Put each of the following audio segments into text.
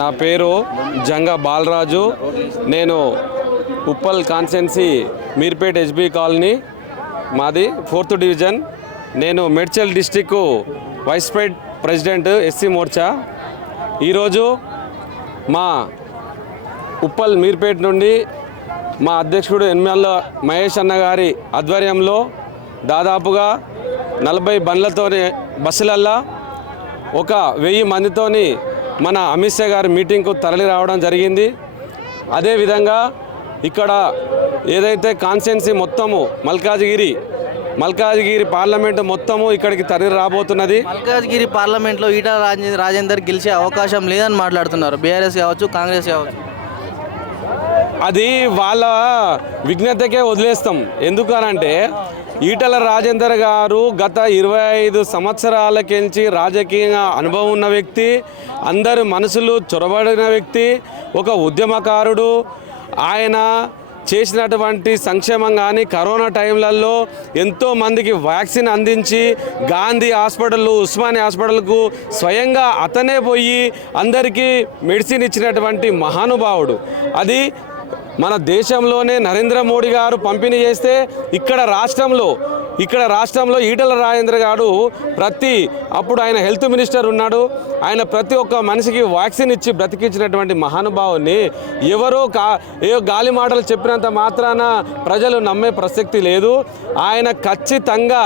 నా పేరు జంగా బాలరాజు. నేను Uppal constituency Meerpet SB colony, మాది 4th డివిజన్. నేను Medchal district vice president SC Morcha. ఈరోజు మా ఉప్పల్ మీర్పేట్ నుండి మా అధ్యక్షుడు ఎమ్మెల్యే మహేష్ అన్న గారి ఆధ్వర్యంలో దాదాపుగా 40 బండ్లతోని బస్సులల్లో 1000 మందితోని మన అమిత్ షా గారి మీటింగ్కు తరలి రావడం జరిగింది. అదేవిధంగా ఇక్కడ ఏదైతే కాన్స్టిట్యున్సీ మొత్తము మల్కాజ్గిరి పార్లమెంటు మొత్తము ఇక్కడికి తరలి రాబోతున్నది. మల్కాజ్గిరి పార్లమెంట్లో ఈటల రాజేందర్ గెలిచే అవకాశం లేదని మాట్లాడుతున్నారు. బీఆర్ఎస్ కావచ్చు, కాంగ్రెస్ కావచ్చు. అది వాళ్ళ విజ్ఞతకే వదిలేస్తాం. ఎందుకనంటే ఈటల రాజేందర్ గారు గత 25 సంవత్సరాలకెంచి రాజకీయ అనుభవం ఉన్న వ్యక్తి, అందరి మనసులు చొరబడిన వ్యక్తి, ఒక ఉద్యమకారుడు. ఆయన చేసినటువంటి సంక్షేమం కానీ కరోనా టైంలలో ఎంతోమందికి వ్యాక్సిన్ అందించి గాంధీ హాస్పిటల్, ఉస్మానియా హాస్పిటల్కు స్వయంగా అతనే పోయి అందరికీ మెడిసిన్ ఇచ్చినటువంటి మహానుభావుడు. అది మన దేశంలోనే నరేంద్ర మోడీ గారు పంపిణీ చేస్తే ఇక్కడ రాష్ట్రంలో ఈటల రాజేంద్ర గారు అప్పుడు ఆయన హెల్త్ మినిస్టర్ ఉన్నాడు. ఆయన ప్రతి ఒక్క మనిషికి వ్యాక్సిన్ ఇచ్చి బ్రతికించినటువంటి మహానుభావుని ఎవరో గాలి మాటలు చెప్పినంత మాత్రాన ప్రజలు నమ్మే ప్రసక్తి లేదు. ఆయన ఖచ్చితంగా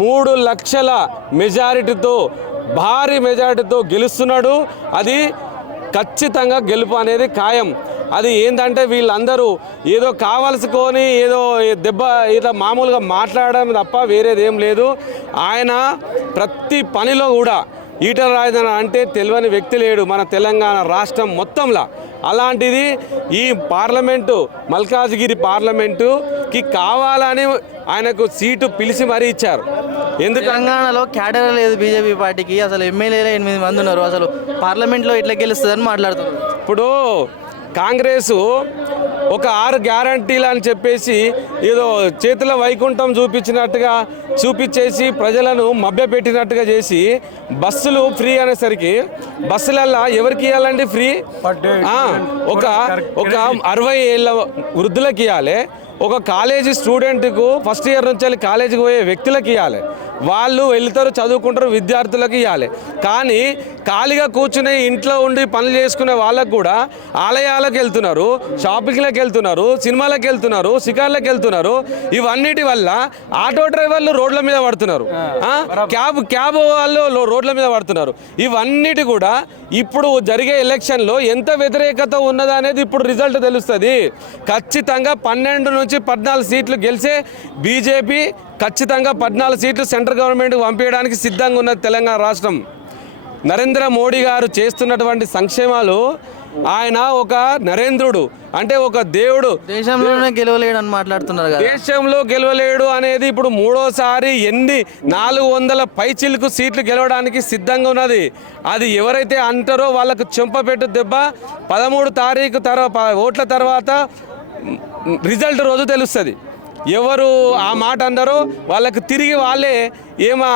3 లక్షల మెజారిటీతో, భారీ మెజారిటీతో గెలుస్తున్నాడు. అది ఖచ్చితంగా గెలుపు అనేది ఖాయం. అది ఏంటంటే వీళ్ళందరూ ఏదో కావలసుకొని ఏదో మామూలుగా మాట్లాడడం తప్ప వేరేది ఏం లేదు. ఆయన ప్రతి పనిలో కూడా ఈటల రాజేందర్ అంటే తెలియని వ్యక్తి లేడు మన తెలంగాణ రాష్ట్రం మొత్తంలో. అలాంటిది ఈ పార్లమెంటు, మల్కాజ్గిరి పార్లమెంటుకి కావాలని ఆయనకు సీటు పిలిచి మరీ ఇచ్చారు. ఎందుకు తెలంగాణలో క్యాడర్ లేదు బీజేపీ పార్టీకి. అసలు ఎమ్మెల్యేలు 8 మంది ఉన్నారు. అసలు పార్లమెంట్లో ఎట్లా గెలుస్తుందని మాట్లాడుతున్నారు. ఇప్పుడు కాంగ్రెసు ఒక 6 గ్యారంటీలు అని చెప్పేసి ఏదో చేతిలో వైకుంఠం చూపించేసి ప్రజలను మభ్యపెట్టినట్టుగా చేసి బస్సులు ఫ్రీ అనేసరికి బస్సులల్లో ఎవరికి ఇవ్వాలండి ఫ్రీ? ఒక 60 ఏళ్ళ వృద్ధులకు ఇవ్వాలి, ఒక కాలేజీ స్టూడెంట్కు ఫస్ట్ ఇయర్ నుంచి వెళ్ళి కాలేజీకి పోయే వ్యక్తులకు ఇవ్వాలి, వాళ్ళు వెళ్తారు చదువుకుంటారు, విద్యార్థులకు ఇవ్వాలి. కానీ ఖాళీగా కూర్చుని ఇంట్లో ఉండి పనులు చేసుకునే వాళ్ళకు కూడా ఆలయాలకు వెళ్తున్నారు, షాపింగ్లకు వెళ్తున్నారు, సినిమాలకు వెళ్తున్నారు, షికార్లకు వెళ్తున్నారు. ఇవన్నిటి వల్ల ఆటో డ్రైవర్లు రోడ్ల మీద పడుతున్నారు, క్యాబ్ వాళ్ళు రోడ్ల మీద పడుతున్నారు. ఇవన్నిటి కూడా ఇప్పుడు జరిగే ఎలక్షన్లో ఎంత వ్యతిరేకత ఉన్నదా అనేది ఇప్పుడు రిజల్ట్ తెలుస్తుంది. ఖచ్చితంగా 12 నుంచి 14 సీట్లు గెలిచే బీజేపీ ఖచ్చితంగా 14 సీట్లు సెంట్రల్ గవర్నమెంట్కి పంపించడానికి సిద్ధంగా ఉన్నది తెలంగాణ రాష్ట్రం. నరేంద్ర మోడీ గారు చేస్తున్నటువంటి సంక్షేమాలు, ఆయన ఒక నరేంద్రుడు అంటే ఒక దేవుడు. దేశంలోనే గెలవలేడు అని మాట్లాడుతున్నారు కదా. దేశంలో గెలవలేడు అనేది ఇప్పుడు 3వసారి 400 పైచిలకు సీట్లు గెలవడానికి సిద్ధంగా ఉన్నది. అది ఎవరైతే అంటారో వాళ్ళకు చెంపపెట్టు దెబ్బ. 13 తారీఖు ఓట్ల తర్వాత రిజల్ట్ రోజు తెలుస్తుంది. ఎవరు ఆ మాట అన్నారో వాళ్ళకి తిరిగి వాళ్ళే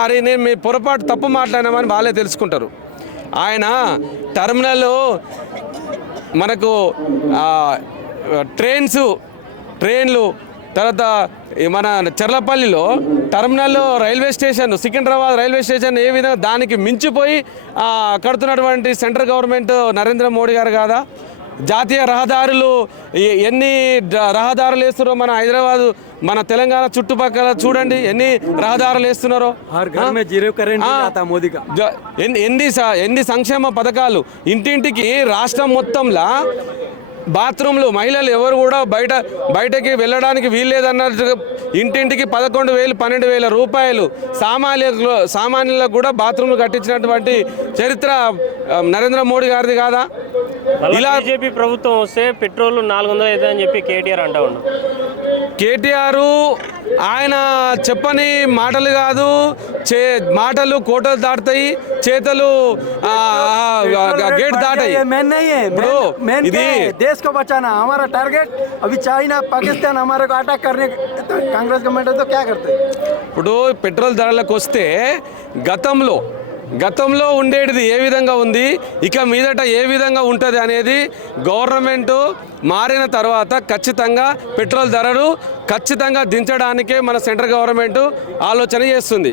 అరే నేను మీ పొరపాటు తప్పు మాట్లాడినామని వాళ్ళే తెలుసుకుంటారు. ఆయన టర్మినల్ మనకు ట్రైన్లు తర్వాత మన చర్లపల్లిలో terminal railway station, Secunderabad railway station ఏ విధంగా దానికి మించిపోయి కడుతున్నటువంటి సెంట్రల్ గవర్నమెంట్ నరేంద్ర మోడీ గారు కాదా? జాతీయ రహదారులు ఎన్ని రహదారులు వేస్తున్నారో మన హైదరాబాద్, మన తెలంగాణ చుట్టుపక్కల చూడండి ఎన్ని రహదారులు వేస్తున్నారో. ఎన్ని సంక్షేమ పథకాలు ఇంటింటికి రాష్ట్రం మొత్తంలో. బాత్రూంలు మహిళలు ఎవరు కూడా బయటకి వెళ్ళడానికి వీల్లేదన్నట్టుగా ఇంటింటికి 11,000 12,000 రూపాయలు సామాన్యులకు కూడా బాత్రూంలు కట్టించినటువంటి చరిత్ర నరేంద్ర మోడీ గారిది కాదా? ఇలా బీజేపీ ప్రభుత్వం వస్తే పెట్రోల్ 400 అవుతుందని చెప్పి కేటీఆర్ అంటా ఉన్నాడు. కేటీఆర్ ఆయన చెప్పని మాటలు కాదు, మాటలు కోటలు దాటుతాయి, చేతలు गेट दाटे। मेन नहीं है, मेन क्या है? देश को बचाना हमारा टारगेट। अभी चाइना पाकिस्तान हमारे को अटैक करने तो कांग्रेस गवर्नमेंट तो क्या करते? ఇప్పుడు పెట్రోల్ ధరలకు వస్తే గతంలో ఉండేటిది ఏ విధంగా ఉంది, ఇక మీదట ఏ విధంగా ఉంటుంది అనేది గవర్నమెంట్ మారిన తర్వాత ఖచ్చితంగా పెట్రోల్ ధరలు ఖచ్చితంగా దించడానికే మన సెంట్రల్ గవర్నమెంట్ ఆలోచన చేస్తుంది.